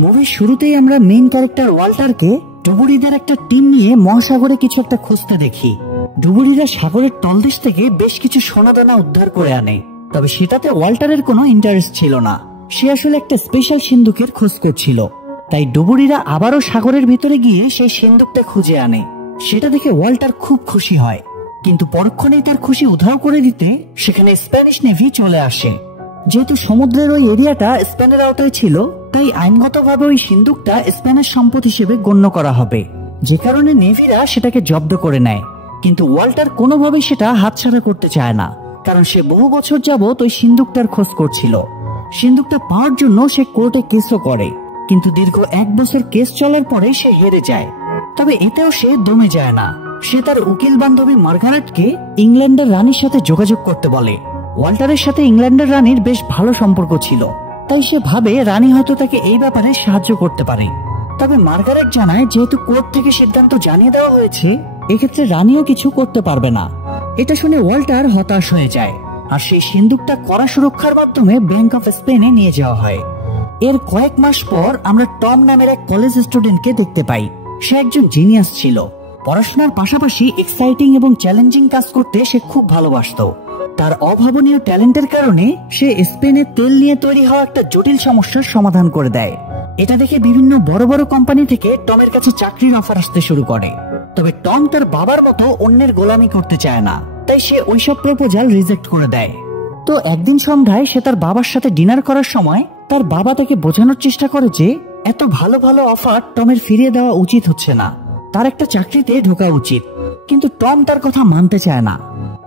মুভির শুরুতেই আমরা মেইন ক্যারেক্টার ওয়াল্টারকে ডুবুরিদের একটা টিম নিয়ে মহাসাগরে কিছু একটা খুঁজতে দেখি। ডুবুরিরা সাগরের তলদেশ থেকে বেশ কিছু সোনাদানা উদ্ধার করে আনে, তবে সেটাতে ওয়াল্টারের কোনো ইন্টারেস্ট ছিল না। সে আসলে একটা স্পেশাল সিন্ধুকের খোঁজ করছিল। তাই ডুবুরিরা আবারও সাগরের ভিতরে গিয়ে সেই সিন্ধুকটা খুঁজে আনে। সেটা দেখে ওয়াল্টার খুব খুশি হয়, কিন্তু পরক্ষণেই তার খুশি উধাও করে দিতে সেখানে স্প্যানিশ নেভি চলে আসে। যেহেতু সমুদ্রের ওই এরিয়াটা স্পেনের আওতায় ছিল, তাই আইনগতভাবে ওই সিন্ধুকটা স্পেনের সম্পদ হিসেবে গণ্য করা হবে, যে কারণে নেভিরা সেটাকে জব্দ করে নেয়। কিন্তু ওয়াল্টার কোনোভাবেই সেটা হাতছাড়া করতে চায় না, কারণ সে বহু বছর যাবত ওই সিন্ধুকটার খোঁজ করছিল। সিন্ধুকটা পাওয়ার জন্য সে কোর্টে কেসও করে, কিন্তু দীর্ঘ 1 বছর কেস চলার পরে সে হেরে যায়। তবে এতেও সে দমে যায় না। সে তার উকিল বান্ধবী মার্গারেটকে ইংল্যান্ডের রানীর সাথে যোগাযোগ করতে বলে। ওয়াল্টারের সাথে ইংল্যান্ডের রানীর বেশ ভালো সম্পর্ক ছিল, তাই সে ভাবে রানী হয়তো তাকে এই ব্যাপারে সাহায্য করতে পারে। তবে মার্গারেট জানায় যেহেতু কোর্ট থেকে সিদ্ধান্ত জানিয়ে দেওয়া হয়েছে, এক্ষেত্রে রানীও কিছু করতে পারবে না। এটা শুনে ওয়াল্টার হতাশ হয়ে যায়, আর সেই সিন্ধুকটা কড়া সুরক্ষার মাধ্যমে ব্যাংক অফ স্পেনে নিয়ে যাওয়া হয়। এর কয়েক মাস পর আমরা টম নামের এক কলেজ স্টুডেন্টকে দেখতে পাই। সে একজন জিনিয়াস ছিল। পড়াশোনার পাশাপাশি এক্সাইটিং এবং চ্যালেঞ্জিং কাজ করতে সে খুব ভালোবাসত। তার অভাবনীয় ট্যালেন্টের কারণে সে স্পেনে তেল নিয়ে তৈরি হওয়া একটা জটিল সমস্যার সমাধান করে দেয়। এটা দেখে বিভিন্ন বড় বড় কোম্পানি থেকে টমের কাছে চাকরির অফার আসতে শুরু করে। তবে টম তার বাবার মতো অন্যের গোলামি করতে চায় না, তাই সে ওইসব প্রপোজাল রিজেক্ট করে দেয়। তো একদিন সন্ধ্যায় সে তার বাবার সাথে ডিনার করার সময় তার বাবা তাকে বোঝানোর চেষ্টা করে যে এত ভালো ভালো অফার টমের ফিরিয়ে দেওয়া উচিত হচ্ছে না, তার একটা চাকরিতে ঢোকা উচিত। কিন্তু টম তার কথা মানতে চায় না।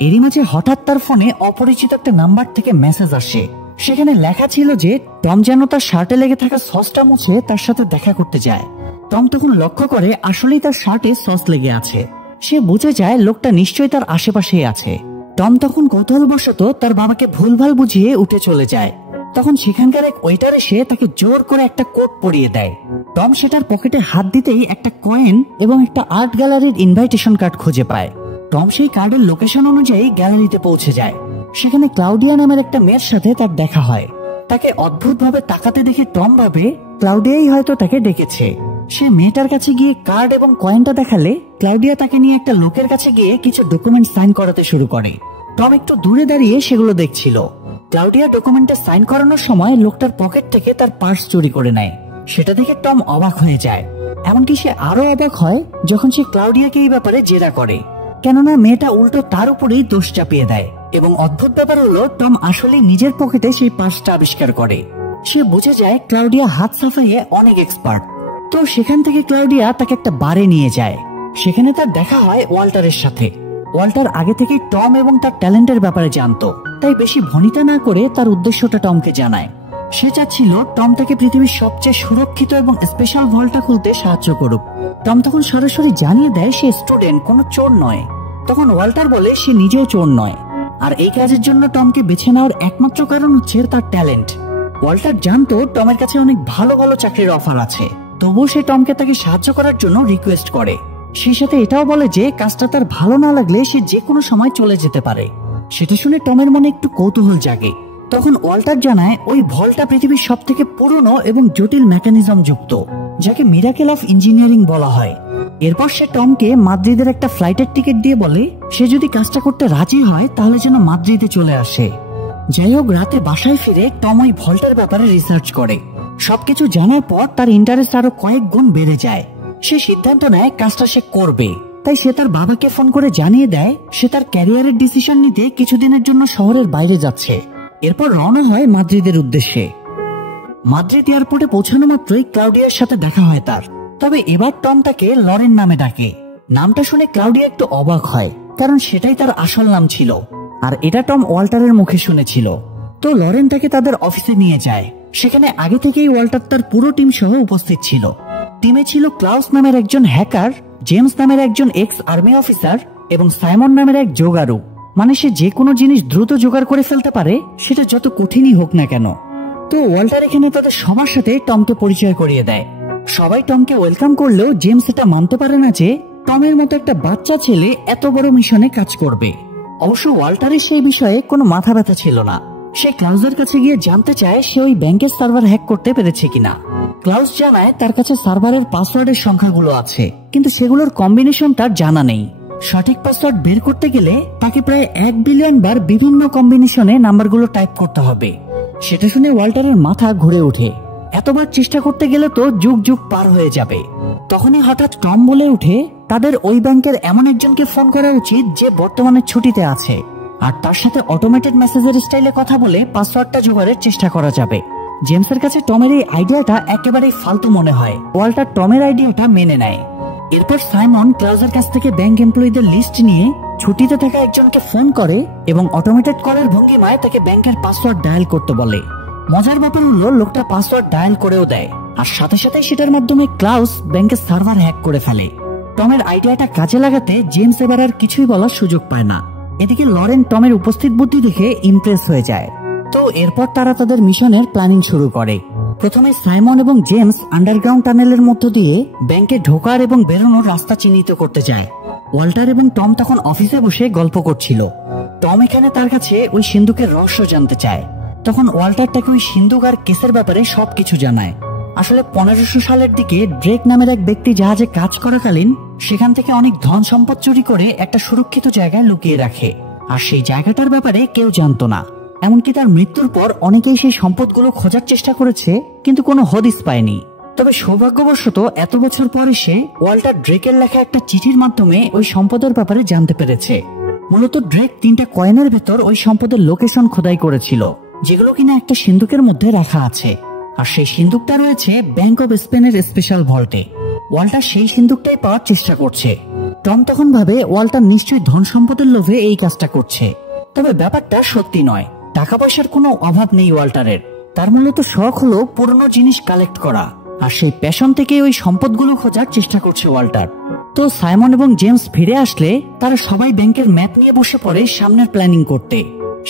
এরই মাঝে হঠাৎ তার ফোনে অপরিচিত একটা নাম্বার থেকে মেসেজ আসে। সেখানে লেখা ছিল যে টম যেন তার শার্টে লেগে থাকা সসটা মুছে তার সাথে দেখা করতে যায়। টম তখন লক্ষ্য করে আসলেই তার শার্টে সস লেগে আছে। সে বুঝে যায় লোকটা নিশ্চয়ই তার আশেপাশেই আছে। টম তখন কৌতূহলবশত তার বাবাকে ভুলভাল বুঝিয়ে উঠে চলে যায়। তখন সেখানকার এক ওয়েটার এসে তাকে জোর করে একটা কোট পরিয়ে দেয়। টম সেটার পকেটে হাত দিতেই একটা কয়েন এবং একটা আর্ট গ্যালারির ইনভাইটেশন কার্ড খুঁজে পায়। টম সেই কার্ডের লোকেশন অনুযায়ী গ্যালারিতে পৌঁছে যায়। সেখানে ক্লাউডিয়া নামের একটা মেয়ের সাথে তার দেখা হয়। তাকে অদ্ভুতভাবে তাকাতে দেখে টম ভাবে ক্লাউডিয়াই হয়তো তাকে ডেকেছে। সে মেয়েটার কাছে গিয়ে কার্ড এবং কয়েনটা দেখালে ক্লাউডিয়া তাকে নিয়ে একটা লোকের কাছে গিয়ে কিছু ডকুমেন্ট সাইন করাতে শুরু করে। টম একটু দূরে দাঁড়িয়ে সেগুলো দেখছিল। ক্লাউডিয়া ডকুমেন্টে সাইন করানোর সময় লোকটার পকেট থেকে তার পার্স চুরি করে নেয়। সেটা দেখে টম অবাক হয়ে যায়। এমনকি সে আরো অবাক হয় যখন সে ক্লাউডিয়াকে এই ব্যাপারে জেরা করে, কেননা মেয়েটা উল্টো তার উপরেই দোষ চাপিয়ে দেয়। এবং অদ্ভুত ব্যাপার হলো টম আসলে নিজের পকেটে সেই পার্সটা আবিষ্কার করে। সে বুঝে যায় ক্লাউডিয়া হাত সাফাইয়ে অনেক এক্সপার্ট। তো সেখান থেকে ক্লাউডিয়া তাকে একটা বারে নিয়ে যায়। সেখানে তার দেখা হয় ওয়াল্টারের সাথে। ওয়াল্টার আগে থেকেই টম এবং তার ট্যালেন্টের ব্যাপারে জানতো, তাই বেশি ভনিতা না করে তার উদ্দেশ্যটা টমকে জানায়। সে চাচ্ছিল টম তাকে পৃথিবীর সবচেয়ে সুরক্ষিত এবং স্পেশাল ভল্টটা খুলতে সাহায্য করুক। টম তখন সরাসরি জানিয়ে দেয় সে স্টুডেন্ট, কোনো চোর নয়। তখন ওয়াল্টার বলে সে নিজেও চোর নয়, আর এই কাজের জন্য টমকে বেছে নেওয়ার একমাত্র কারণ হচ্ছে তার ট্যালেন্ট। ওয়াল্টার জানতো টমের কাছে অনেক ভালো ভালো চাকরির অফার আছে, তবুও সে টমকে তাকে সাহায্য করার জন্য রিকোয়েস্ট করে। সেই সাথে এটাও বলে যে কাজটা তার ভালো না লাগলে সে যে কোনো সময় চলে যেতে পারে। সেটা শুনে টমের মনে একটু কৌতূহল জাগে। তখন ওয়াল্টার জানায় ওই ভল্টটা পৃথিবীর সব থেকে পুরনো এবং জটিল মেকানিজম যুক্ত, যাকে মিরাকেল অফ ইঞ্জিনিয়ারিং বলা হয়। এরপর সে টমকে মাদ্রিদের একটা ফ্লাইটের টিকিট দিয়ে বলে সে যদি কাজটা করতে রাজি হয় তাহলে যেন মাদ্রিদে চলে আসে। যাই হোক, রাতে বাসায় ফিরে টম ওই ভল্টের ব্যাপারে রিসার্চ করে। সবকিছু জানার পর তার ইন্টারেস্ট আরো কয়েক গুণ বেড়ে যায়। সে সিদ্ধান্ত নেয় কাজটা সে করবে। তাই সে তার বাবাকে ফোন করে জানিয়ে দেয় সে তার ক্যারিয়ারের ডিসিশন নিতে কিছুদিনের জন্য শহরের বাইরে যাচ্ছে। এরপর রওনা হয় মাদ্রিদের উদ্দেশ্যে। মাদ্রিদ এয়ারপোর্টে পৌঁছানো মাত্রই ক্লাউডিয়ার সাথে দেখা হয় তার। তবে এবার টম তাকে লরেন নামে ডাকে। নামটা শুনে ক্লাউডিয়া একটু অবাক হয়, কারণ সেটাই তার আসল নাম ছিল, আর এটা টম ওয়াল্টারের মুখে শুনেছিল। তো লরেন তাকে তাদের অফিসে নিয়ে যায়। সেখানে আগে থেকেই ওয়াল্টার তার পুরো টিম সহ উপস্থিত ছিল। টিমে ছিল ক্লাউস নামের একজন হ্যাকার, জেমস নামের একজন এক্স আর্মি অফিসার এবং সাইমন নামের এক যোগাড়ু। মানে সে যে কোনো জিনিস দ্রুত জোগাড় করে ফেলতে পারে, সেটা যত কঠিনই হোক না কেন। তো ওয়াল্টার এখানে তাদের সবার সাথে টমকে পরিচয় করিয়ে দেয়। সবাই টমকে ওয়েলকাম করলেও জেমস এটা মানতে পারে না যে টমের মতো একটা বাচ্চা ছেলে এত বড় মিশনে কাজ করবে। অবশ্য ওয়াল্টারের সেই বিষয়ে কোনো মাথা ব্যথা ছিল না, সে ক্লাউজের কাছে গিয়ে জানতে চায় সে ওই ব্যাংকের সার্ভার হ্যাক করতে পেরেছে কিনা। ক্লাউজ জানায় তার কাছে সার্ভারের পাসওয়ার্ডের সংখ্যাগুলো আছে, কিন্তু সেগুলোর কম্বিনেশন তার জানা নেই। সঠিক পাসওয়ার্ড বের করতে গেলে তাকে প্রায় 1 বিলিয়ন বার বিভিন্ন কম্বিনেশনে নাম্বারগুলো টাইপ করতে হবে। সেটা শুনে ওয়াল্টারের মাথা ঘুরে ওঠে। এতবার চেষ্টা করতে গেলে তো যুগ যুগ পার হয়ে যাবে। তখনই হঠাৎ টম বলে উঠে তাদের ওই ব্যাংকের এমন একজনকে ফোন করা উচিত যে বর্তমানে ছুটিতে আছে, আর তার সাথে অটোমেটেড মেসেজের স্টাইলে কথা বলে পাসওয়ার্ডটা জোগাড়ের চেষ্টা করা যাবে। জেমসের কাছে টমের এই আইডিয়াটা একেবারেই ফালতু মনে হয়। ওয়াল্টার টমের আইডিয়াটা মেনে নেয়। এরপর সাইমন ক্লাউজের কাছ থেকে ব্যাংক এমপ্লয়ীদের লিস্ট নিয়ে ছুটিতে থাকা একজনকে ফোন করে এবং অটোমেটেড কলের ভঙ্গিমায় তাকে ব্যাংকের পাসওয়ার্ড ডায়াল করতে বলে। মজার ব্যাপার হলো লোকটা পাসওয়ার্ড ডায়াল করেও দেয়, আর সাথে সাথে সেটার মাধ্যমে ক্লাউজ ব্যাংকের সার্ভার হ্যাক করে ফেলে। টমের আইডিয়াটা কাজে লাগাতে জেমস এবার আর কিছুই বলার সুযোগ পায় না। এদিকে লরেন টমের উপস্থিত বুদ্ধি দেখে ইমপ্রেস হয়ে যায়। তো এরপর তারা তাদের মিশনের প্ল্যানিং শুরু করে। প্রথমে সাইমন এবং জেমস আন্ডারগ্রাউন্ড টানেলের মধ্য দিয়ে ব্যাংকে ঢোকার এবং বেরোনোর রাস্তা চিহ্নিত করতে যায়। ওয়াল্টার এবং টম তখন অফিসে বসে গল্প করছিল। টম এখানে তার কাছে ওই সিন্ধুকের রহস্য জানতে চায়। তখন ওয়াল্টার তাকে ওই সিন্ধুক আর কেসের ব্যাপারে সবকিছু জানায়। আসলে 1500 সালের দিকে ড্রেক নামের এক ব্যক্তি জাহাজে কাজ করাকালীন সেখান থেকে অনেক ধন সম্পদ চুরি করে একটা সুরক্ষিত জায়গায় লুকিয়ে রাখে, আর সেই জায়গাটার ব্যাপারে কেউ জানতো না। এমনকি তার মৃত্যুর পর অনেকেই সেই সম্পদগুলো খোঁজার চেষ্টা করেছে, কিন্তু কোনো হদিস পায়নি। তবে সৌভাগ্যবশত এত বছর পর এসে ওয়াল্টার ড্রেকের লেখা একটা চিঠির মাধ্যমে ওই সম্পদের ব্যাপারে জানতে পেরেছে। মূলত ড্রেক 3টা কয়েনের ভেতর ওই সম্পদের লোকেশন খোদাই করেছিল, যেগুলো কিনা একটা সিন্ধুকের মধ্যে রাখা আছে, আর সেই সিন্ধুকটা রয়েছে ব্যাংক অব স্পেনের স্পেশাল ভল্টে। ওয়াল্টার সেই সিন্ধুকটাই পাওয়ার চেষ্টা করছে। টম তখন ভাবে ওয়াল্টার নিশ্চয়ই ধন সম্পদের লোভে এই কাজটা করছে। তবে ব্যাপারটা সত্যি নয়। টাকা পয়সার কোনো অভাব নেই ওয়াল্টারের। তার মূলত শখ হলো পুরনো জিনিস কালেক্ট করা, আর সেই প্যাশন থেকে ওই সম্পদগুলো খোঁজার চেষ্টা করছে ওয়াল্টার। তো সাইমন এবং জেমস ফিরে আসলে তারা সবাই ব্যাংকের ম্যাপ নিয়ে বসে পড়ে সামনের প্ল্যানিং করতে।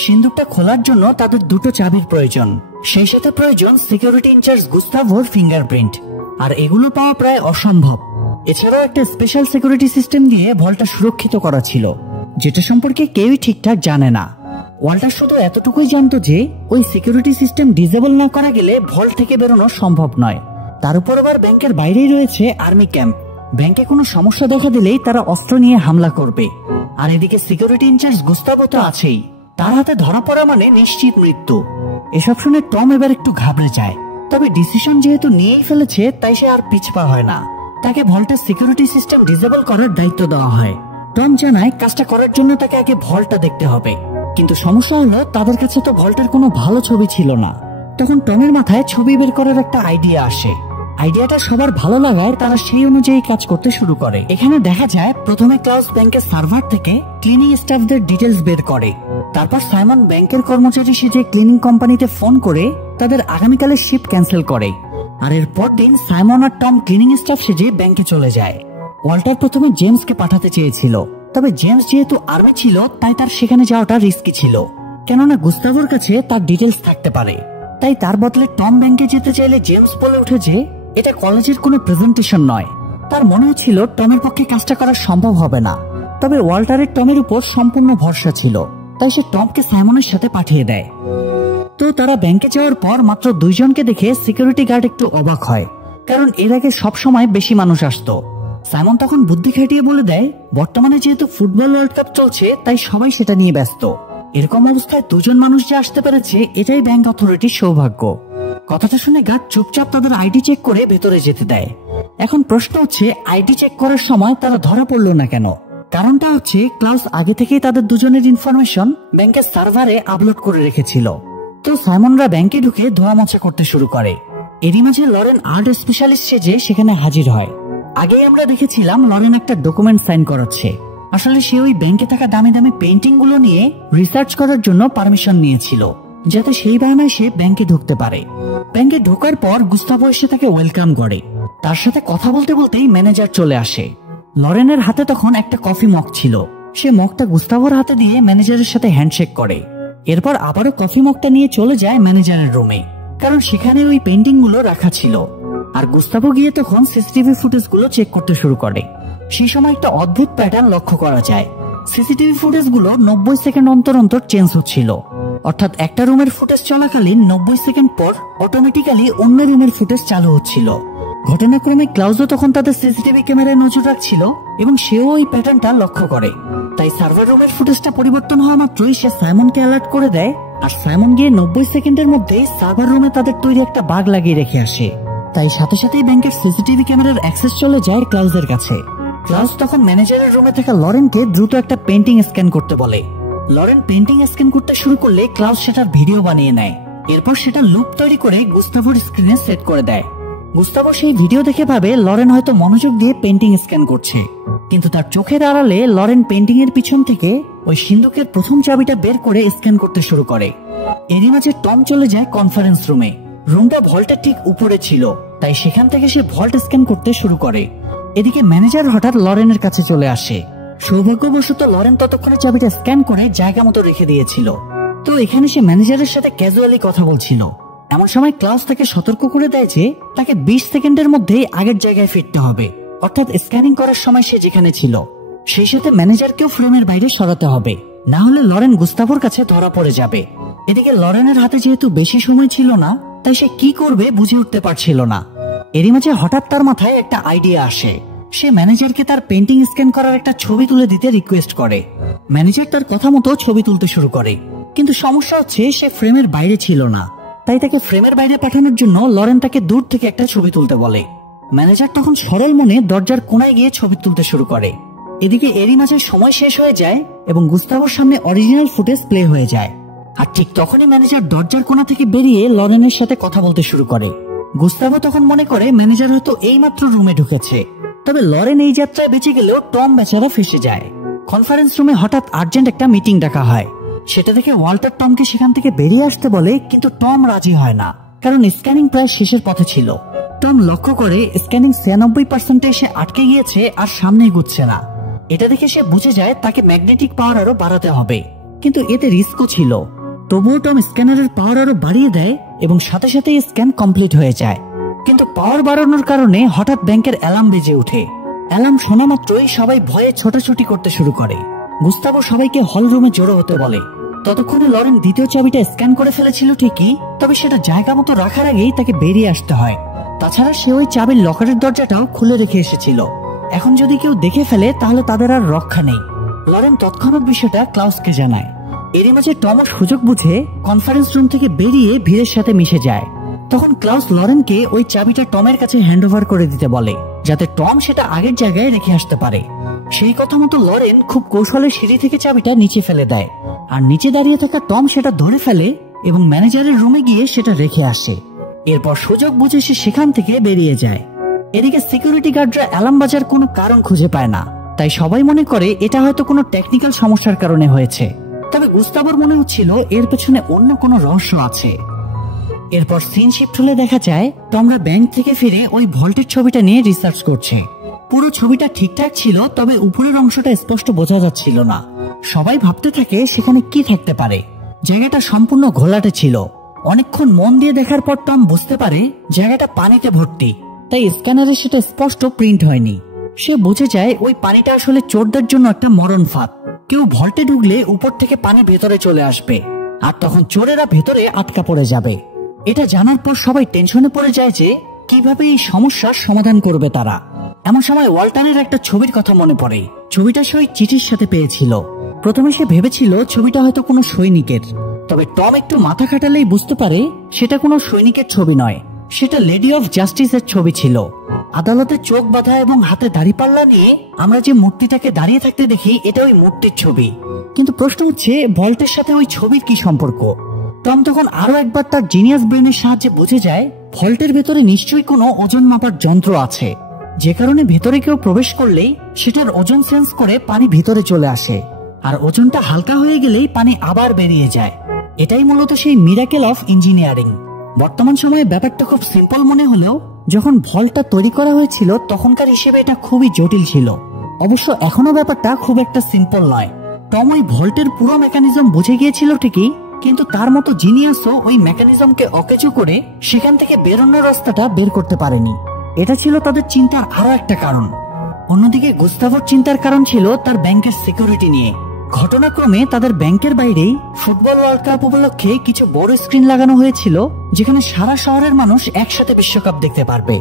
সিন্ধুকটা খোলার জন্য তাদের 2টো চাবির প্রয়োজন, সেই সাথে প্রয়োজন সিকিউরিটি ইনচার্জ গুস্তাভোর ফিঙ্গারপ্রিন্ট, আর এগুলো পাওয়া প্রায় অসম্ভব। এছাড়াও একটা স্পেশাল সিকিউরিটি সিস্টেম দিয়ে ভল্টটা সুরক্ষিত করা ছিল, যেটা সম্পর্কে কেউই ঠিকঠাক জানে না। ওয়াল্টার শুধু এতটুকুই জানতো যে ওই সিকিউরিটি সিস্টেম ডিসেবল না করা গেলে ভল্ট থেকে বেরোনো সম্ভব নয়। তার উপর আবার ব্যাংকের বাইরেই রয়েছে আর্মি ক্যাম্প। ব্যাংকে কোনো সমস্যা দেখা দিলেই তারা অস্ত্র নিয়ে হামলা করবে। আর এদিকে সিকিউরিটি ইনচার্জ গুস্তাভো তো আছেই, তার হাতে ধরা পড়া মানে নিশ্চিত মৃত্যু। এসব শুনে টম এবার একটু ঘাবড়ে যায়। তবে ডিসিশন যেহেতু নিয়েই ফেলেছে, তাই সে আর পিছপা হয় না। তাকে ভল্টের সিকিউরিটি সিস্টেম ডিসেবল করার দায়িত্ব দেওয়া হয়। টম জানায় কাজটা করার জন্য তাকে আগে ভল্টটা দেখতে হবে, কিন্তু সমস্যা হলো তাদের কাছে তো ভল্টের কোনো ভালো ছবি ছিল না। তখন টমের মাথায় ছবি বের করার একটা আইডিয়া আসে। আইডিয়াটা সবার ভালো লাগায় তারা সেই অনুযায়ী কাজ করতে শুরু করে। এখানে দেখা যায় প্রথমে ক্লাউস ব্যাংকের সার্ভার থেকে ক্লিনিং স্টাফদের ডিটেলস বের করে। তারপর সাইমন ব্যাংকের কর্মচারী সেজে ক্লিনিং কোম্পানিতে ফোন করে তাদের আগামীকালের শিফট ক্যান্সেল করে। আর এর পরদিন সাইমন আর টম ক্লিনিং স্টাফ সেজে ব্যাংকে চলে যায়। ওয়াল্টার প্রথমে জেমসকে পাঠাতে চেয়েছিল, তবে জেমস যেহেতু আর্মি ছিল তাই তার সেখানে যাওয়াটা রিস্কি ছিল, কেননা গুস্তাভোর কাছে তার ডিটেলস থাকতে পারে। তাই তার বদলে টম ব্যাংকে যেতে চাইলে জেমস বলে উঠে যে এটা কলেজের কোনো প্রেজেন্টেশন নয়। তার মনে হচ্ছিল টমের পক্ষে কাজটা করা সম্ভব হবে না। তবে ওয়াল্টারের টমের উপর সম্পূর্ণ ভরসা ছিল, তাই সে টমকে সাইমনের সাথে পাঠিয়ে দেয়। তো তারা ব্যাংকে যাওয়ার পর মাত্র 2 জনকে দেখে সিকিউরিটি গার্ড একটু অবাক হয়, কারণ এর আগে সবসময় বেশি মানুষ আসতো। সাইমন তখন বুদ্ধি খাটিয়ে বলে দেয় বর্তমানে যেহেতু ফুটবল ওয়ার্ল্ড কাপ চলছে তাই সবাই সেটা নিয়ে ব্যস্ত। এরকম অবস্থায় 2 জন মানুষ যে আসতে পেরেছে এটাই ব্যাংক অথরিটির সৌভাগ্য। কথাটা শুনে গার্ড চুপচাপ তাদের আইডি চেক করে ভেতরে যেতে দেয়। এখন প্রশ্ন হচ্ছে আইডি চেক করার সময় তারা ধরা পড়লো না কেন? কারণটা হচ্ছে ক্লাউস আগে থেকেই তাদের 2 জনের ইনফরমেশন ব্যাংকের সার্ভারে আপলোড করে রেখেছিল। তো সাইমনরা ব্যাংকে ঢুকে ধোয়া মোছা করতে শুরু করে। এরই মাঝে লরেন আর্ট স্পেশালিস্ট সেজে সেখানে হাজির হয়। আগেই আমরা দেখেছিলাম লরেন একটা ডকুমেন্ট সাইন করাচ্ছে। আসলে সে ওই ব্যাংকে থাকা দামি দামি পেইন্টিং গুলো নিয়ে রিসার্চ করার জন্য পারমিশন নিয়েছিল, যাতে সেই বাহানায় সে ব্যাংকে ঢুকতে পারে। ব্যাংকে ঢোকার পর গুস্তাভো এসে তাকে ওয়েলকাম করে। তার সাথে কথা বলতে বলতেই ম্যানেজার চলে আসে। লরেনের হাতে তখন একটা কফি মগ ছিল। সে মগটা গুস্তাভোর হাতে দিয়ে ম্যানেজারের সাথে হ্যান্ডশেক করে। এরপর আবারও কফি মগটা নিয়ে চলে যায় ম্যানেজারের রুমে, কারণ সেখানে ওই পেইন্টিং গুলো রাখা ছিল। আর গুস্তাভো গিয়ে তখন সিসিটিভি ফুটেজ গুলো চেক করতে শুরু করে। সেই সময় একটা অদ্ভুত প্যাটার্ন লক্ষ্য করা যায়। সিসিটিভি ফুটেজ গুলো 90 সেকেন্ড অন্তর অন্তর চেঞ্জ হচ্ছিল। অর্থাৎ একটা রুমের ফুটেজ চলাকালীন 90 সেকেন্ড পর অটোমেটিক্যালি অন্য রুমের ফুটেজ চালু হচ্ছিল। ঘটনাক্রমে ক্লাউজও তখন তাদের সিসিটিভি ক্যামেরায় নজর রাখছিল এবং সেও ওই প্যাটার্নটা লক্ষ্য করে। তাই সার্ভার রুমের ফুটেজটা পরিবর্তন হওয়া মাত্রই সে সাইমনকে অ্যালার্ট করে দেয়, আর সাইমন গিয়ে 90 সেকেন্ডের মধ্যেই সার্ভার রুমে তাদের তৈরি একটা বাগ লাগিয়ে রেখে আসে। তাই সাথে সাথেই ব্যাংকের সিসিটিভি ক্যামেরার অ্যাক্সেস চলে যায় ক্লাউজের কাছে। ক্লাউজ তখন ম্যানেজারের রুমে থাকা লরেনকে দ্রুত একটা পেন্টিং স্ক্যান করতে বলে। লরেন পেন্টিং স্ক্যান করতে শুরু করলে ক্লাউজ সেটার ভিডিও বানিয়ে নেয়। এরপর সেটা লুপ তৈরি করে গুস্তাভোর স্ক্রিনে সেট করে দেয়। গুস্তাভো সেই ভিডিও দেখে ভাবে লরেন হয়তো মনোযোগ দিয়ে পেন্টিং স্ক্যান করছে, কিন্তু তার চোখের আড়ালে লরেন পেন্টিং এর পিছন থেকে ওই সিন্দুকের প্রথম চাবিটা বের করে স্ক্যান করতে শুরু করে। এরই মাঝে টম চলে যায় কনফারেন্স রুমে। রুমটা ভল্টের ঠিক উপরে ছিল, তাই সেখান থেকে সে ভল্ট স্ক্যান করতে শুরু করে। এদিকে ম্যানেজার হঠাৎ লরেনের কাছে চলে আসে। সৌভাগ্যবশত লরেন ততক্ষণে চাবিটা স্ক্যান করে জায়গা মতো রেখে দিয়েছিল। তো এখানে সে ম্যানেজারের সাথে ক্যাজুয়ালি কথা বলছিল। এমন সময় ক্লাউজ তাকে সতর্ক করে দেয় যে তাকে 20 সেকেন্ডের মধ্যেই আগের জায়গায় ফিরতে হবে, অর্থাৎ স্ক্যানিং করার সময় সে যেখানে ছিল। সেই সাথে ম্যানেজারকেও ফ্রেমের বাইরে সরাতে হবে, না হলে লরেন গুস্তাভোর কাছে ধরা পড়ে যাবে। এদিকে লরেনের হাতে যেহেতু বেশি সময় ছিল না, তাই সে কি করবে বুঝে উঠতে পারছিল না। এরই মাঝে হঠাৎ তার মাথায় একটা আইডিয়া আসে। সে ম্যানেজারকে তার পেন্টিং স্ক্যান করার একটা ছবি তুলে দিতে রিকোয়েস্ট করে। ম্যানেজার তার কথা মতো ছবি তুলতে শুরু করে, কিন্তু সমস্যা হচ্ছে সে ফ্রেমের বাইরে ছিল না। তাই তাকে ফ্রেমের বাইরে পাঠানোর জন্য লরেন তাকে দূর থেকে একটা ছবি তুলতে বলে। ম্যানেজার তখন সরল মনে দরজার কোনায় গিয়ে ছবি তুলতে শুরু করে। এদিকে এরই মাঝে সময় শেষ হয়ে যায় এবং গুস্তাভোর সামনে অরিজিনাল ফুটেজ প্লে হয়ে যায়। আর ঠিক তখনই ম্যানেজার দরজার কোণা থেকে বেরিয়ে লরেনের সাথে কথা বলতে শুরু করে। গুস্তাভো তখন মনে করে ম্যানেজার হয়তো এইমাত্র রুমে ঢুকেছে। তবে লরেন এই যাত্রায় বেঁচে গেলেও টম বেচারা ফেসে যায়। কনফারেন্স রুমে হঠাৎ আর্জেন্ট একটা মিটিং ডাকা হয়। সেটা দেখে ওয়াল্টার টমকে সেখান থেকে বেরিয়ে আসতে বলে, কিন্তু টম রাজি হয় না, কারণ স্ক্যানিং প্রায় শেষের পথে ছিল। টম লক্ষ্য করে স্ক্যানিং 96% এসে আটকে গিয়েছে আর সামনে এগুচ্ছে না। এটা দেখে সে বুঝে যায় তাকে ম্যাগনেটিক পাওয়ার আরো বাড়াতে হবে, কিন্তু এতে রিস্কও ছিল। তবুও টম স্ক্যানারের পাওয়ার আরো বাড়িয়ে দেয় এবং সাথে সাথে স্ক্যান কমপ্লিট হয়ে যায়। কিন্তু পাওয়ার বাড়ানোর কারণে হঠাৎ ব্যাংকের অ্যালার্ম বেজে ওঠে। অ্যালার্ম শোনা মাত্রই সবাই ভয়ে ছোটাছুটি করতে শুরু করে। গুস্তাভো সবাইকে হল রুমে জড়ো হতে বলে। ততক্ষণে লরেন দ্বিতীয় চাবিটা স্ক্যান করে ফেলেছিল ঠিকই, তবে সেটা জায়গা মতো রাখার আগেই তাকে বেরিয়ে আসতে হয়। তাছাড়া সে ওই চাবির লকারের দরজাটাও খুলে রেখে এসেছিল। এখন যদি কেউ দেখে ফেলে তাহলে তাদের আর রক্ষা নেই। লরেন তৎক্ষণাৎ বিষয়টা ক্লাউসকে জানায়। এরই মাঝে টম সুযোগ বুঝে কনফারেন্স রুম থেকে বেরিয়ে ভিড়ের সাথে মিশে যায়। তখন ক্লাউস লরেনকে ওই চাবিটা টমের কাছে হ্যান্ড ওভার করে দিতে বলে, যাতে টম সেটা আগের জায়গায় রেখে আসতে পারে। সেই কথা মতো লরেন খুব কৌশলে সিঁড়ি থেকে চাবিটা নিচে ফেলে দেয়, আর নিচে দাঁড়িয়ে থাকা টম সেটা ধরে ফেলে এবং ম্যানেজারের রুমে গিয়ে সেটা রেখে আসে। এরপর সুযোগ বুঝে সে সেখান থেকে বেরিয়ে যায়। এদিকে সিকিউরিটি গার্ডরা অ্যালার্ম বাজার কোনো কারণ খুঁজে পায় না, তাই সবাই মনে করে এটা হয়তো কোনো টেকনিক্যাল সমস্যার কারণে হয়েছে। তবে গুস্তাভোর মনে হচ্ছিল এর পেছনে অন্য কোনো রহস্য আছে। এরপর সিন শিফট হলে দেখা যায় টমরা ব্যাংক থেকে ফিরে ওই ভল্টের ছবিটা নিয়ে রিসার্চ করছে। পুরো ছবিটা ঠিকঠাক ছিল, তবে উপরের অংশটা স্পষ্ট বোঝা যাচ্ছিল না। সবাই ভাবতে থাকে সেখানে কি থাকতে পারে। জায়গাটা সম্পূর্ণ ঘোলাটে ছিল। অনেকক্ষণ মন দিয়ে দেখার পর টম বুঝতে পারে জায়গাটা পানিতে ভর্তি, তাই স্ক্যানারে সেটা স্পষ্ট প্রিন্ট হয়নি। সে বুঝে যায় ওই পানিটা আসলে চোরদের জন্য একটা মরণ ফাঁদ। কেউ ভল্টে ঢুকলে উপর থেকে পানি ভেতরে চলে আসবে, আর তখন চোরেরা ভেতরে আটকা পড়ে যাবে। এটা জানার পর সবাই টেনশনে পড়ে যায় যে কিভাবে এই সমস্যার সমাধান করবে তারা। এমন সময় ওয়াল্টারের একটা ছবির কথা মনে পড়ে। ছবিটা সে ওই চিঠির সাথে পেয়েছিল। প্রথমে সে ভেবেছিল ছবিটা হয়তো কোনো সৈনিকের, তবে টম একটু মাথা খাটালেই বুঝতে পারে সেটা কোনো সৈনিকের ছবি নয়, সেটা লেডি অফ জাস্টিসের ছবি ছিল। আদালতে চোখ বাঁধা এবং হাতে দাড়িপাল্লা নিয়ে আমরা যে মূর্তিটাকে দাঁড়িয়ে থাকতে দেখি, এটা ওই মূর্তির ছবি। কিন্তু প্রশ্ন হচ্ছে ভল্টের সাথে ওই ছবির কি সম্পর্ক? টম তখন আরো একবার তার জিনিয়াস ব্রেনের সাহায্যে বুঝে যায় ভল্টের ভেতরে নিশ্চয়ই কোনো ওজন মাপার যন্ত্র আছে, যে কারণে ভেতরে কেউ প্রবেশ করলেই সেটার ওজন সেন্স করে পানি ভিতরে চলে আসে, আর ওজনটা হালকা হয়ে গেলেই পানি আবার বেরিয়ে যায়। এটাই মূলত সেই মিরাকেল অফ ইঞ্জিনিয়ারিং। বর্তমান সময়ে ব্যাপারটা খুব সিম্পল মনে হলেও যখন ভল্টটা তৈরি করা হয়েছিল তখনকার হিসেবে এটা খুবই জটিল ছিল। অবশ্য এখনো ব্যাপারটা খুব একটা সিম্পল নয়। টম ওই ভল্টের পুরো মেকানিজম বুঝে গিয়েছিল ঠিকই, কিন্তু তার মতো জিনিয়াসও ওই মেকানিজমকে অকেজো করে সেখান থেকে বেরোনোর রাস্তাটা বের করতে পারেনি। এটা ছিল তাদের চিন্তার আরো একটা কারণ। অন্যদিকে গুস্তাভোর চিন্তার কারণ ছিল তার ব্যাংকের সিকিউরিটি নিয়ে। ঘটনাক্রমে তাদের ব্যাংকের বাইরেই ফুটবল ওয়ার্ল্ড কাপ উপলক্ষে কিছু বড় স্ক্রিন লাগানো হয়েছিল, যেখানে সারা শহরের মানুষ একসাথে বিশ্বকাপ দেখতে পারবে।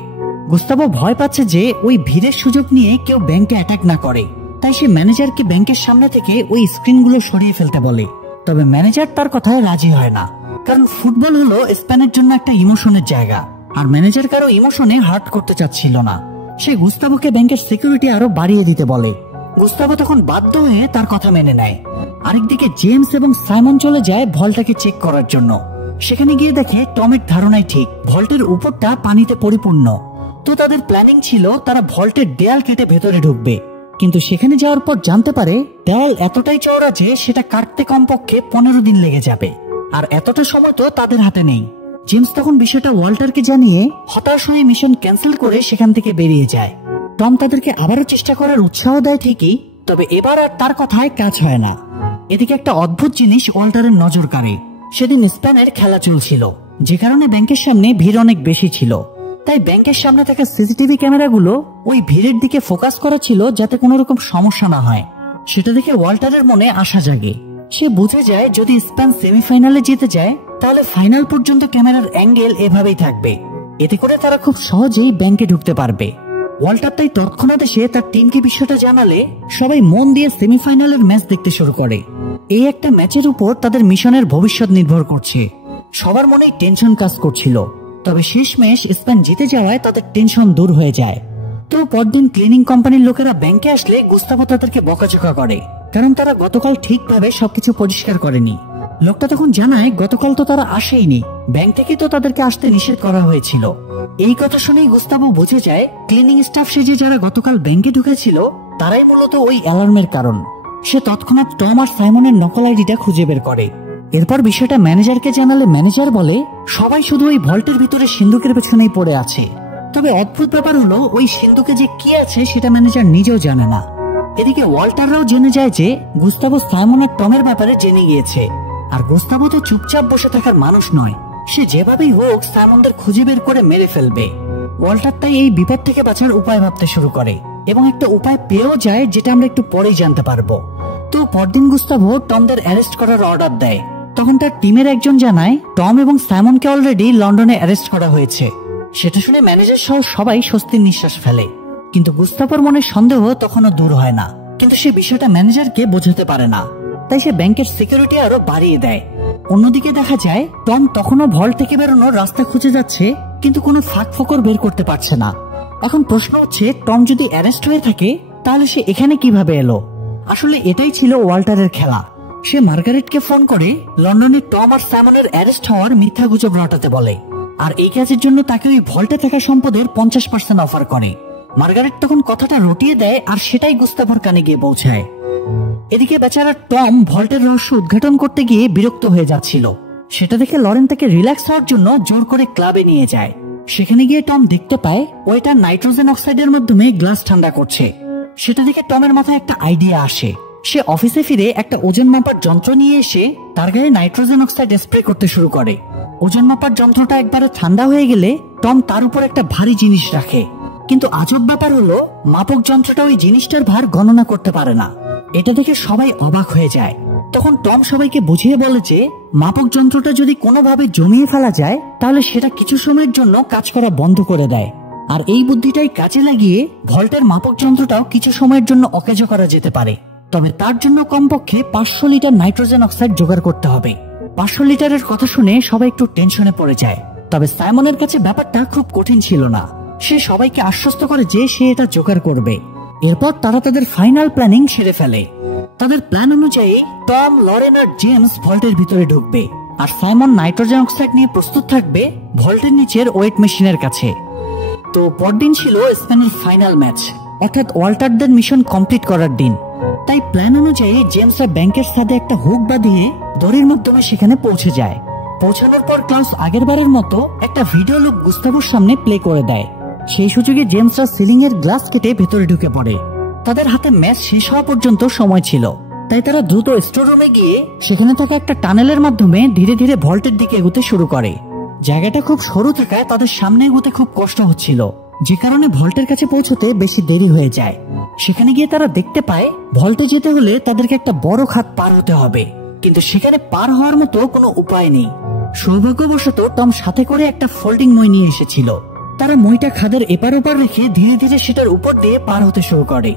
গুস্তাভো ভয় পাচ্ছে যে ওই ভিড়ের সুযোগ নিয়ে কেউ ব্যাংকে অ্যাটাক না করে, তাই সে ম্যানেজারকে ব্যাংকের সামনে থেকে ওই স্ক্রিনগুলো সরিয়ে ফেলতে বলে। তবে ম্যানেজার তার কথায় রাজি হয় না, কারণ ফুটবল হলো স্পেনের জন্য একটা ইমোশনের জায়গা, আর ম্যানেজার কারো ইমোশনে হার্ট করতে চাচ্ছিল না। সে গুস্তাভোকে ব্যাংকের সিকিউরিটি আরো বাড়িয়ে দিতে বলে। গুস্তাভো তখন বাধ্য হয়ে তার কথা মেনে নেয়। আরেকদিকে জেমস এবং সাইমন চলে যায় ভল্টটাকে চেক করার জন্য। সেখানে গিয়ে দেখে টমের ধারণাই ঠিক, ভল্টের উপরটা পানিতে পরিপূর্ণ। তো তাদের প্ল্যানিং ছিল তারা ভল্টের দেয়াল কেটে ভেতরে ঢুকবে, কিন্তু সেখানে যাওয়ার পর জানতে পারে দেয়াল এতটাই চওড়া যে সেটা কাটতে কমপক্ষে 15 দিন লেগে যাবে, আর এতটা সময় তো তাদের হাতে নেই। জেমস তখন বিষয়টা ওয়াল্টারকে জানিয়ে হতাশ হয়ে মিশন ক্যান্সেল করে সেখান থেকে বেরিয়ে যায়। টম তাদেরকে আবারও চেষ্টা করার উৎসাহ দেয় ঠিকই, তবে এবার আর তার কথায় কাজ হয় না। এদিকে একটা অদ্ভুত জিনিস ওয়াল্টারের নজর কাড়ে। সেদিন স্পেনের খেলা চলছিল, যে কারণে ব্যাংকের সামনে ভিড় অনেক বেশি ছিল। তাই ব্যাংকের সামনে থাকা সিসিটিভি ক্যামেরাগুলো ওই ভিড়ের দিকে ফোকাস করা ছিল, যাতে কোনো রকম সমস্যা না হয়। সেটা দেখে ওয়াল্টারের মনে আশা জাগে। সে বুঝে যায় যদি স্পেন সেমিফাইনালে জিতে যায় তাহলে ফাইনাল পর্যন্ত ক্যামেরার অ্যাঙ্গেল এভাবেই থাকবে, এতে করে তারা খুব সহজেই ব্যাংকে ঢুকতে পারবে। ওয়াল্টার তাই তৎক্ষণাৎ এসে তার টিমকে বিষয়টা জানালে সবাই মন দিয়ে সেমিফাইনালের ম্যাচ দেখতে শুরু করে। এই একটা ম্যাচের উপর তাদের মিশনের ভবিষ্যৎ নির্ভর করছে। সবার মনেই টেনশন কাজ করছিল, তবে শেষমেশ স্পেন জিতে যাওয়ায় তাদের টেনশন দূর হয়ে যায়। তো পরদিন ক্লিনিং কোম্পানির লোকেরা ব্যাংকে আসলে গুস্তাভো তাদেরকে বকাঝকা করে, কারণ তারা গতকাল ঠিকভাবে সবকিছু পরিষ্কার করেনি। লোকটা তখন জানায় গতকাল তো তারা আসেইনি, ব্যাংক থেকে তো তাদেরকে আসতে নিষেধ করা হয়েছিল। এই কথা শুনেই গুস্তাভো বুঝে যায় ক্লিনিং স্টাফ সেজে যারা গতকাল ব্যাংকে ঢুকেছিল তারাই মূলত ওই অ্যালার্মের কারণ। সে তৎক্ষণাৎ টম আর সাইমনের নকল আইডিটা খুঁজে বের করে। এরপর বিষয়টা ম্যানেজারকে জানালে ম্যানেজার বলে সবাই শুধু ওই ভল্টের ভিতরে সিন্ধুকের পেছনেই পড়ে আছে। তবে অদ্ভুত ব্যাপার হলো ওই সিন্ধুকে যে কি আছে সেটা ম্যানেজার নিজেও জানে না। এদিকে ওয়াল্টাররাও জেনে যায় যে গুস্তাভো সাইমন আর টমের ব্যাপারে জেনে গিয়েছে, আর গুস্তাভো তো চুপচাপ বসে থাকার মানুষ নয়, সে যেভাবেই হোক সাইমনদের খুঁজে বের করে মেরে ফেলবে। ওয়াল্টার তাই এই বিপদ থেকে বাঁচার উপায় ভাবতে শুরু করে এবং একটা উপায় পেয়েও যায়, যেটা আমরা একটু পরেই জানতে পারবো। তো পরদিন গুস্তাভো টমদের অ্যারেস্ট করার অর্ডার দেয়। তখন তার টিমের একজন জানায় টম এবং সাইমনকে অলরেডি লন্ডনে অ্যারেস্ট করা হয়েছে। সেটা শুনে ম্যানেজার সহ সবাই স্বস্তির নিঃশ্বাস ফেলে, কিন্তু গুস্তাভোর মনে সন্দেহ তখনও দূর হয় না। কিন্তু সে বিষয়টা ম্যানেজারকে বোঝাতে পারে না, তাই সে ব্যাংকের সিকিউরিটি আরো বাড়িয়ে দেয়। অন্যদিকে দেখা যায় টম তখনও ভল্ট থেকে বেরোনোর রাস্তা খুঁজে যাচ্ছে, কিন্তু কোনো ফাঁক ফোকর বের করতে পারছে না। এখন প্রশ্ন হচ্ছে টম যদি অ্যারেস্ট হয়ে থাকে তাহলে সে এখানে কিভাবে এলো? আসলে এটাই ছিল ওয়াল্টারের খেলা। সে মার্গারেটকে ফোন করে লন্ডনে টম আর সাইমনের অ্যারেস্ট হওয়ার মিথ্যা গুজব রটাতে বলে, আর এই কাজের জন্য তাকে ওই ভল্টে থাকা সম্পদের 50% অফার করে। মার্গারেট তখন কথাটা রটিয়ে দেয়, আর সেটাই গুস্তাভোর কানে গিয়ে পৌঁছায়। এদিকে বেচারা টম ভল্টের রহস্য উদ্ঘাটন করতে গিয়ে বিরক্ত হয়ে যাচ্ছিল। সেটা দেখে লরেন তাকে রিল্যাক্স হওয়ার জন্য জোর করে ক্লাবে নিয়ে যায়। সেখানে গিয়ে টম দেখতে পায় ওয়েটার নাইট্রোজেন অক্সাইডের মাধ্যমে গ্লাস ঠান্ডা করছে। সেটা দেখে টমের মাথায় একটা আইডিয়া আসে। সে অফিসে ফিরে একটা ওজন মাপার যন্ত্র নিয়ে এসে তার গায়ে নাইট্রোজেন অক্সাইড স্প্রে করতে শুরু করে। ওজন মাপার যন্ত্রটা একবারে ঠান্ডা হয়ে গেলে টম তার উপর একটা ভারী জিনিস রাখে, কিন্তু আজব ব্যাপার হলো মাপক যন্ত্রটা ওই জিনিসটার ভার গণনা করতে পারে না। এটা দেখে সবাই অবাক হয়ে যায়। তখন টম সবাইকে বুঝিয়ে বলে যে মাপক যন্ত্রটা যদি কোনোভাবে জমিয়ে ফেলা যায় তাহলে সেটা কিছু সময়ের জন্য কাজ করা বন্ধ করে দেয়, আর এই বুদ্ধিটাই কাজে লাগিয়ে ভল্টের মাপক যন্ত্রটাও কিছু সময়ের জন্য অকেজ করা যেতে পারে। তবে তার জন্য কমপক্ষে 500 লিটার নাইট্রোজেন অক্সাইড জোগাড় করতে হবে। 500 লিটারের কথা শুনে সবাই একটু টেনশনে পড়ে যায়। তবে সাইমনের কাছে ব্যাপারটা খুব কঠিন ছিল না। সে সবাইকে আশ্বস্ত করে যে সে এটা জোগাড় করবে। এরপর তারা তাদের ফাইনাল প্ল্যানিং সেরে ফেলে। তাদের প্ল্যান অনুযায়ী টম, লরেন আর জেমস ভল্টের ভিতরে ঢুকবে, আর সাইমন নাইট্রোজেন অক্সাইড নিয়ে প্রস্তুত থাকবে ভল্টের নিচের ওয়েট মেশিনের কাছে। তো পরদিন ছিল স্পেনের ফাইনাল ম্যাচ, অর্থাৎ ওয়াল্টারদের মিশন কমপ্লিট করার দিন। তাই প্ল্যান অনুযায়ী জেমসরা ব্যাংকের সাথে একটা হুক বাঁধিয়ে দড়ির মাধ্যমে সেখানে পৌঁছে যায়। পৌঁছানোর পর ক্লাউস আগেরবারের মতো একটা ভিডিও লুপ গুস্তাভোর সামনে প্লে করে দেয়। সেই সুযোগে জেমসরা সিলিং এর গ্লাস কেটে ভেতরে ঢুকে পড়ে। তাদের হাতে ম্যাচ শেষ হওয়া পর্যন্ত সময় ছিল, তাই তারা দ্রুত স্টোর রুমে গিয়ে সেখানে থাকা একটা টানেলের মাধ্যমে ধীরে ধীরে ভল্টের দিকে এগোতে শুরু করে। জায়গাটা খুব সরু থাকায় তাদের সামনে এগোতে খুব কষ্ট হচ্ছিল, যে কারণে ভল্টের কাছে পৌঁছতে বেশি দেরি হয়ে যায়। সেখানে গিয়ে তারা দেখতে পায় ভল্টে যেতে হলে তাদেরকে একটা বড় খাত পার হতে হবে, কিন্তু সেখানে পার হওয়ার মতো কোনো উপায় নেই। সৌভাগ্যবশত টম সাথে করে একটা ফোল্ডিং মই নিয়ে এসেছিল। তারা মইটা খাদের এপার ওপার রেখে ধীরে ধীরে সেটার উপর দিয়ে পার হতে শুরু করে।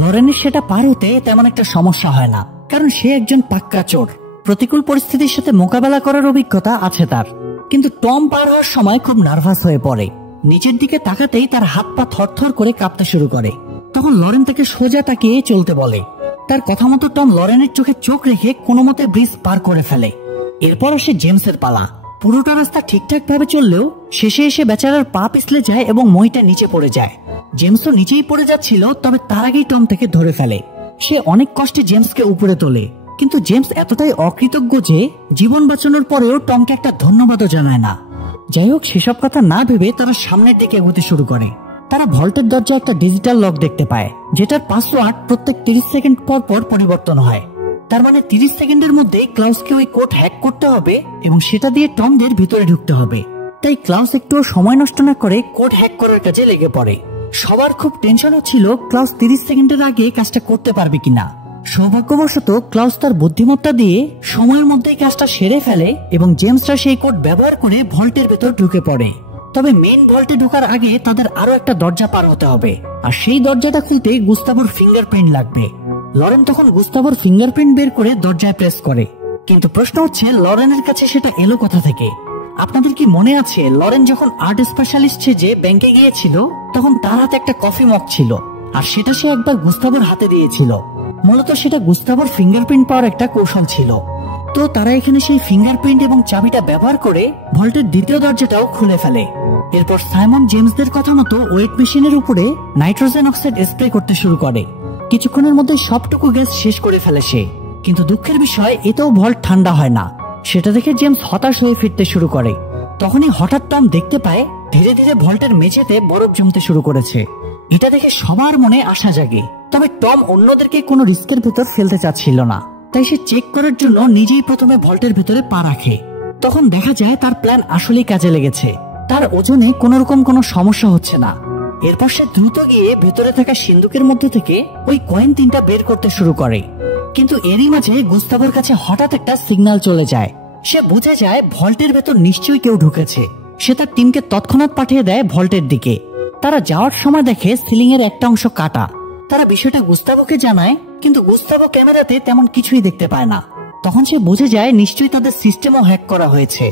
লরেনের সেটা পার হতে তেমন একটা সমস্যা হয় না, কারণ সে একজন পাক্কা চোর। প্রতিকূল পরিস্থিতির সাথে মোকাবেলা করার অভিজ্ঞতা আছে তার। কিন্তু টম পার হওয়ার সময় খুব নার্ভাস হয়ে পড়ে। নিচের দিকে তাকাতেই তার হাত পা থরথর করে কাঁপতে শুরু করে। তখন লরেন তাকে সোজা তাকিয়ে চলতে বলে। তার কথা মতো টম লরেনের চোখে চোখ রেখে কোনো মতে ব্রিজ পার করে ফেলে। এরপর আসে জেমসের পালা। পুরোটা রাস্তা ঠিকঠাক ভাবে চললেও শেষে এসে বেচারার পা পিছলে যায় এবং মইটা নিচে পড়ে যায়। জেমসও নিচেই পড়ে যাচ্ছিল, তবে তার আগেই টম তাকে ধরে ফেলে। সে অনেক কষ্টে জেমসকে উপরে তোলে, কিন্তু জেমস এতটাই অকৃতজ্ঞ যে জীবন বাঁচানোর পরেও টমকে একটা ধন্যবাদও জানায় না। যাই হোক, সেসব কথা না ভেবে তারা সামনের দিকে এগোতে শুরু করে। তারা ভল্টের দরজায় একটা ডিজিটাল লক দেখতে পায়, যেটার পাসওয়ার্ড প্রত্যেক 30 সেকেন্ড পর পর পরিবর্তন হয়। তার মানে 30 সেকেন্ডের মধ্যে ক্লাউসকে ওই কোড হ্যাক করতে হবে এবং সেটা দিয়ে টমদের ভিতরে ঢুকতে হবে। তাই ক্লাউস একটুও সময় নষ্ট না করে কোড হ্যাক করার কাজে লেগে পড়ে। সবার খুব টেনশন হচ্ছিল ক্লাউস 30 সেকেন্ডের আগে কাজটা করতে পারবে কিনা। সৌভাগ্যবশত ক্লাউস তার বুদ্ধিমত্তা দিয়ে সময়ের মধ্যেই কাজটা সেরে ফেলে এবং জেমসরা সেই কোড ব্যবহার করে ভল্টের ভেতর ঢুকে পড়ে। তবে মেইন ভল্টে ঢোকার আগে তাদের আরো একটা দরজা পার হতে হবে, আর সেই দরজাটা খুলতে গুস্তাভোর ফিঙ্গারপ্রিন্ট লাগবে। লরেন তখন গুস্তাভোর ফিঙ্গারপ্রিন্ট বের করে দরজায় প্রেস করে, কিন্তু প্রশ্ন হচ্ছে লরেনের কাছে সেটা এলো কোথা থেকে। আপনাদের কি মনে আছে লরেন যখন আর্ট স্পেশালিস্ট সেজে ব্যাংকে গিয়েছিল তখন তার হাতে একটা কফি মগ ছিল, আর সেটা সে একবার গুস্তাভোর হাতে দিয়েছিল। মূলত সেটা গুস্তাভোর ফিঙ্গারপ্রিন্ট পাওয়ার একটা কৌশল ছিল। তো তারা এখানে সেই ফিঙ্গারপ্রিন্ট এবং চাবিটা ব্যবহার করে ভল্টের দ্বিতীয় দরজাটাও খুলে ফেলে। এরপর সাইমন জেমসদের কথা মতো ওয়েট মেশিনের উপরে নাইট্রোজেন অক্সাইড স্প্রে করতে শুরু করে। কিছুক্ষণের মধ্যে সবটুকু গ্যাস শেষ করে ফেলে সে, কিন্তু দুঃখের বিষয় এতেও ভল্ট ঠান্ডা হয় না। সেটা দেখে জেমস হতাশ হয়ে ফিরতে শুরু করে। তখনই হঠাৎ টম দেখতে পায় ধীরে ধীরে ভল্টের মেঝেতে বরফ জমতে শুরু করেছে। এটা দেখে সবার মনে আশা জাগে, তবে টম অন্যদেরকে কোনো রিস্কের ভেতর ফেলতে চাচ্ছিল না। তাই সে চেক করার জন্য নিজেই প্রথমে ভল্টের ভেতরে পা রাখে। তখন দেখা যায় তার প্ল্যান আসলেই কাজে লেগেছে। তার ওজনে কোনো রকম কোনো সমস্যা হচ্ছে না। এরপর সে দ্রুত গিয়ে ভেতরে থাকা সিন্দুকের মধ্যে থেকে ওই কয়েন 3টা বের করতে শুরু করে। কিন্তু এরই মাঝে গুস্তাভোর কাছে হঠাৎ একটা সিগন্যাল চলে যায়। সে বুঝে যায় ভল্টের ভেতর নিশ্চয়ই কেউ ঢুকেছে। সে তার টিমকে তৎক্ষণাৎ পাঠিয়ে দেয় ভল্টের দিকে। তারা যাওয়ার সময় দেখে সিলিং এর একটা অংশ কাটা। তারা বিষয়টা গুস্তাভোকে জানায়, কিন্তু গুস্তাভো ক্যামেরাতে তেমন কিছুই দেখতে পায় না। তখন সে বুঝে যায় নিশ্চয়ই তাদের সিস্টেমও হ্যাক করা হয়েছে।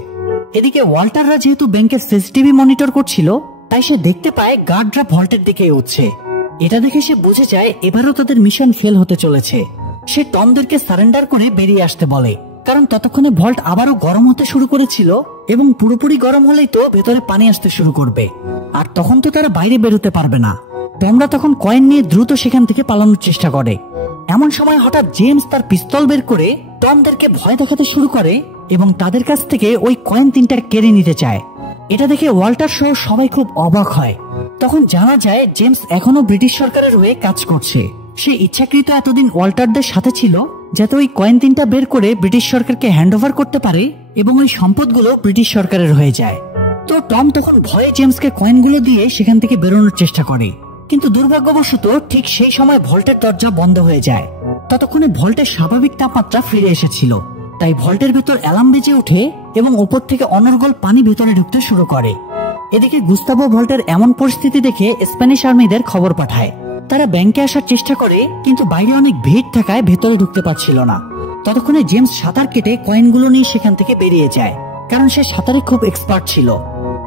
এদিকে ওয়াল্টাররা যেহেতু ব্যাংকের সিসিটিভি মনিটর করছিল, তাই সে দেখতে পায় গার্ডরা ভল্টের দিকে উঠছে। এটা দেখে সে বুঝে যায় এবারও তাদের মিশন ফেল হতে চলেছে। সে টমদেরকে সারেন্ডার করে বেরিয়ে আসতে বলে, কারণ ততক্ষণে ভল্ট আবারও গরম হতে শুরু করেছিল এবং পুরোপুরি গরম হলেই তো ভেতরে পানি আসতে শুরু করবে, আর তখন তো তারা বাইরে বেরোতে পারবে না। টমরা তখন কয়েন নিয়ে দ্রুত সেখান থেকে পালানোর চেষ্টা করে। এমন সময় হঠাৎ জেমস তার পিস্তল বের করে টমদেরকে ভয় দেখাতে শুরু করে এবং তাদের কাছ থেকে ওই কয়েন 3টা কেড়ে নিতে চায়। এটা দেখে ওয়াল্টার সহ সবাই খুব অবাক হয়। তখন জানা যায় জেমস এখনো ব্রিটিশ সরকারের হয়ে কাজ করছে। সে ইচ্ছাকৃত এতদিন ওয়াল্টারদের সাথে ছিল যাতে ওই কয়েন 3টা বের করে ব্রিটিশ সরকারকে হ্যান্ড ওভার করতে পারে এবং ওই সম্পদগুলো ব্রিটিশ সরকারের হয়ে যায়। তো টম তখন ভয়ে জেমসকে কয়েনগুলো দিয়ে সেখান থেকে বেরোনোর চেষ্টা করে, কিন্তু দুর্ভাগ্যবশত ঠিক সেই সময় ভল্টের দরজা বন্ধ হয়ে যায়। ততক্ষণে ভল্টের স্বাভাবিক তাপমাত্রা ফিরে এসেছিল, তাই ভল্টের ভেতর অ্যালার্ম বেজে ওঠে এবং উপর থেকে অনর্গল পানি ভেতরে ঢুকতে শুরু করে। এদিকে গুস্তাভো ভল্টের এমন পরিস্থিতি দেখে স্প্যানিশ আর্মিদের খবর পাঠায়। তারা ব্যাংকে আসার চেষ্টা করে, কিন্তু বাইরে অনেক ভিড় থাকায় ভেতরে ঢুকতে পারছিল না। ততক্ষণে জেমস সাঁতার কেটে কয়েনগুলো নিয়ে সেখান থেকে বেরিয়ে যায়, কারণ সে সাঁতারে খুব এক্সপার্ট ছিল।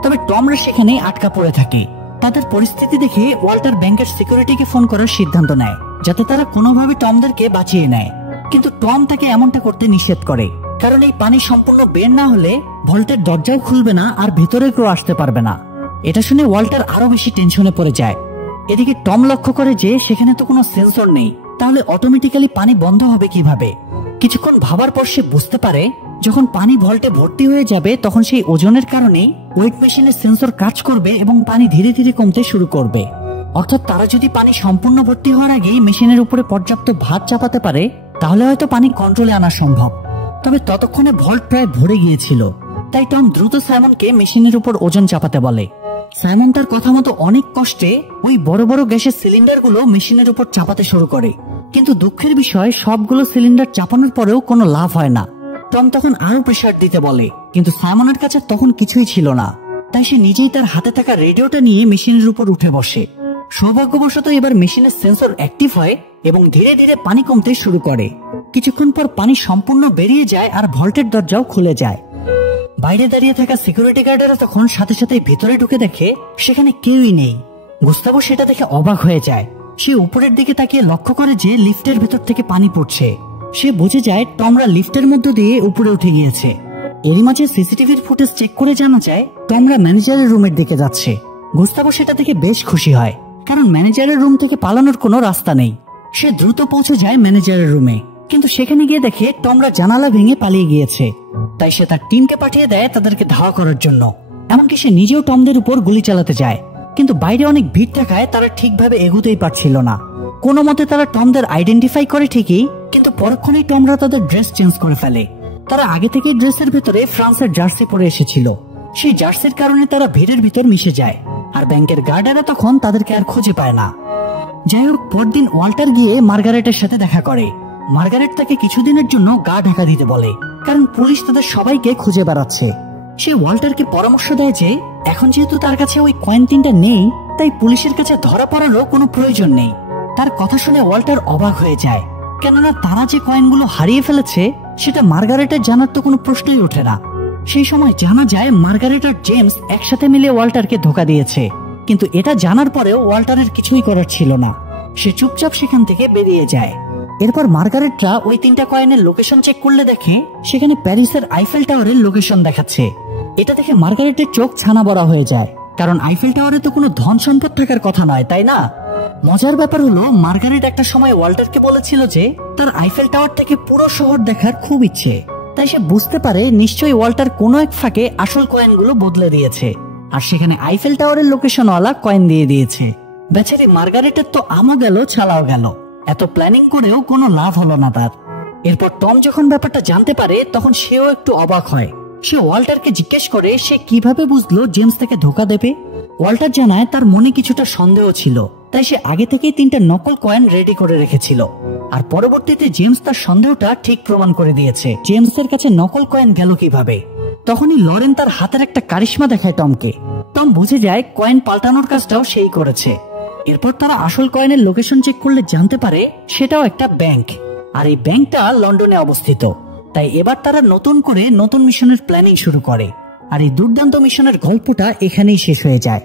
তবে টমরা সেখানে আটকা পড়ে থাকে। তাদের পরিস্থিতি দেখে ওয়াল্টার ব্যাংকের সিকিউরিটিকে ফোন করার সিদ্ধান্ত নেয়, যাতে তারা কোনোভাবে টমদেরকে বাঁচিয়ে নেয়। কিন্তু টম তাকে এমনটা করতে নিষেধ করে, কারণ এই পানি সম্পূর্ণ বের না হলে ভল্টের দরজাও খুলবে না আর ভেতরে কেউ আসতে পারবে না। এটা শুনে ওয়াল্টার আরো বেশি টেনশনে পড়ে যায়। এদিকে টম লক্ষ্য করে যে সেখানে তো কোনো সেন্সর নেই, তাহলে অটোমেটিক্যালি পানি বন্ধ হবে কিভাবে। কিছুক্ষণ ভাবার পর সে বুঝতে পারে যখন পানি ভল্টে ভর্তি হয়ে যাবে তখন সেই ওজনের কারণেই ওয়েট মেশিনের সেন্সর কাজ করবে এবং পানি ধীরে ধীরে কমতে শুরু করবে। অর্থাৎ তারা যদি পানি সম্পূর্ণ ভর্তি হওয়ার আগেই মেশিনের উপরে পর্যাপ্ত ভাত চাপাতে পারে তাহলে হয়তো পানি কন্ট্রোলে আনা সম্ভব। তবে ততক্ষণে ভল্ট প্রায় ভরে গিয়েছিল, তাই টম দ্রুত সাইমনকে মেশিনের উপর ওজন চাপাতে বলে। সাইমন তার কথা মতো অনেক কষ্টে ওই বড় বড় গ্যাসের সিলিন্ডারগুলো মেশিনের উপর চাপাতে শুরু করে, কিন্তু দুঃখের বিষয় সবগুলো সিলিন্ডার চাপানোর পরেও কোনো লাভ হয় না। টম তখন আরো প্রেসার দিতে বলে, কিন্তু সাইমনের কাছে তখন কিছুই ছিল না। তাই সে নিজেই তার হাতে থাকা রেডিওটা নিয়ে মেশিনের উপর উঠে বসে। সৌভাগ্যবশত এবার মেশিনের সেন্সর অ্যাক্টিভ হয় এবং ধীরে ধীরে পানি কমতে শুরু করে। কিছুক্ষণ পর পানি সম্পূর্ণ বেরিয়ে যায় আর ভল্টের দরজাও খুলে যায়। বাইরে দাঁড়িয়ে থাকা সিকিউরিটি গার্ডেরা তখন সাথে সাথে ভিতরে ঢুকে দেখে সেখানে কেউই নেই। গুস্তাভো সেটা দেখে অবাক হয়ে যায়। সে উপরের দিকে তাকিয়ে লক্ষ্য করে যে লিফটের ভিতর থেকে পানি পড়ছে। সে বুঝে যায় টমরা লিফটের মধ্য দিয়ে উপরে উঠে গিয়েছে। এরই মাঝে সিসিটিভির ফুটেজ চেক করে জানা যায় টমরা ম্যানেজারের রুমের দিকে যাচ্ছে। গুস্তাভো সেটা দেখে বেশ খুশি হয়, কারণ ম্যানেজারের রুম থেকে পালানোর কোনো রাস্তা নেই। সে দ্রুত পৌঁছে যায় ম্যানেজারের রুমে, কিন্তু সেখানে গিয়ে দেখে টমরা জানালা ভেঙে পালিয়ে গিয়েছে। তাই সে তার টিমকে পাঠিয়ে দেয় তাদেরকে ধাওয়া করার জন্য। এমনকি সে নিজেও টমদের উপর গুলি চালাতে যায়, কিন্তু বাইরে অনেক ভিড় থাকায় তারা ঠিকভাবে এগোতেই পারছিল না। কোনো মতে তারা টমদের আইডেন্টিফাই করে ঠিকই, কিন্তু পরক্ষণেই টমরা তাদের ড্রেস চেঞ্জ করে ফেলে। তারা আগে থেকে ড্রেসের ভেতরে ফ্রান্সের জার্সি পরে এসেছিল। সেই জার্সির কারণে তারা ভিড়ের ভিতর মিশে যায়, আর ব্যাংকের গার্ডাররা তখন তাদেরকে আর খুঁজে পায় না। যাই হোক, পরদিন ওয়াল্টার গিয়ে মার্গারেটের সাথে দেখা করে। মার্গারেট তাকে কিছুদিনের জন্য গা ঢাকা দিতে বলে, কারণ পুলিশ তাদের সবাইকে খুঁজে বেড়াচ্ছে। সে ওয়াল্টারকে পরামর্শ দেয় যে এখন যেহেতু তার কাছে ওই কয়েন 3টা নেই, তাই পুলিশের কাছে ধরা পড়ারও কোনো প্রয়োজন নেই। তার কথা শুনে ওয়াল্টার অবাক হয়ে যায়, কেননা তারা যে কয়েনগুলো হারিয়ে ফেলেছে সেটা মার্গারেটের জানার তো কোনো প্রশ্নই ওঠে না। সেই সময় জানা যায় মার্গারেট আর জেমস একসাথে মিলে ওয়াল্টারকে ধোঁকা দিয়েছে, কিন্তু এটা জানার পরেও ওয়াল্টারের কিছুই করার ছিল না। সে চুপচাপ সেখান থেকে বেরিয়ে যায়। এরপর মার্গারেটরা ওই 3টা কয়েনের লোকেশন চেক করলে দেখে সেখানে প্যারিসের আইফেল টাওয়ারের লোকেশন দেখাচ্ছে। এটা দেখে মার্গারেটের চোখ ছানা বড়া হয়ে যায়, কারণ আইফেল টাওয়ারে তো কোনো ধন সম্পদ থাকার কথা নয়, তাই না? মজার ব্যাপার হলো মার্গারেট একটা সময় ওয়াল্টারকে বলেছিল যে তার আইফেল টাওয়ার থেকে পুরো শহর দেখার খুব ইচ্ছে। তাই সে বুঝতে পারে নিশ্চয়ই ওয়াল্টার কোনো এক ফাঁকে আসল কয়েনগুলো বদলে দিয়েছে, আর সেখানে আইফেল টাওয়ারের লোকেশনওয়ালা কয়েন দিয়ে দিয়েছে। বেচারি মার্গারেটের তো আমও গেল ছালাও গেল, এত প্ল্যানিং করেও কোনো লাভ হলো না তার। এরপর টম যখন ব্যাপারটা জানতে পারে তখন সেও একটু অবাক হয়। সে ওয়াল্টারকে জিজ্ঞেস করে সে কিভাবে বুঝলো জেমস তাকে ধোঁকা দেবে। ওয়াল্টার জানায় তার মনে কিছুটা সন্দেহ ছিল, তাই সে আগে থেকেই 3টা নকল কয়েন রেডি করে রেখেছিল। আর পরবর্তীতে জেমস তার সন্দেহটা ঠিক প্রমাণ করে দিয়েছে। জেমসের কাছে নকল কয়েন গেল কিভাবে? তখনই লরেন তার হাতের একটা কারিশমা দেখায় টমকে। টম বুঝে যায় কয়েন পাল্টানোর কাজটাও সেই করেছে। এরপর তারা আসল কয়েনের লোকেশন চেক করলে জানতে পারে সেটাও একটা ব্যাংক, আর এই ব্যাংকটা লন্ডনে অবস্থিত। তাই এবার তারা নতুন করে নতুন মিশনের প্ল্যানিং শুরু করে, আর এই দুর্দান্ত মিশনের গল্পটা এখানেই শেষ হয়ে যায়।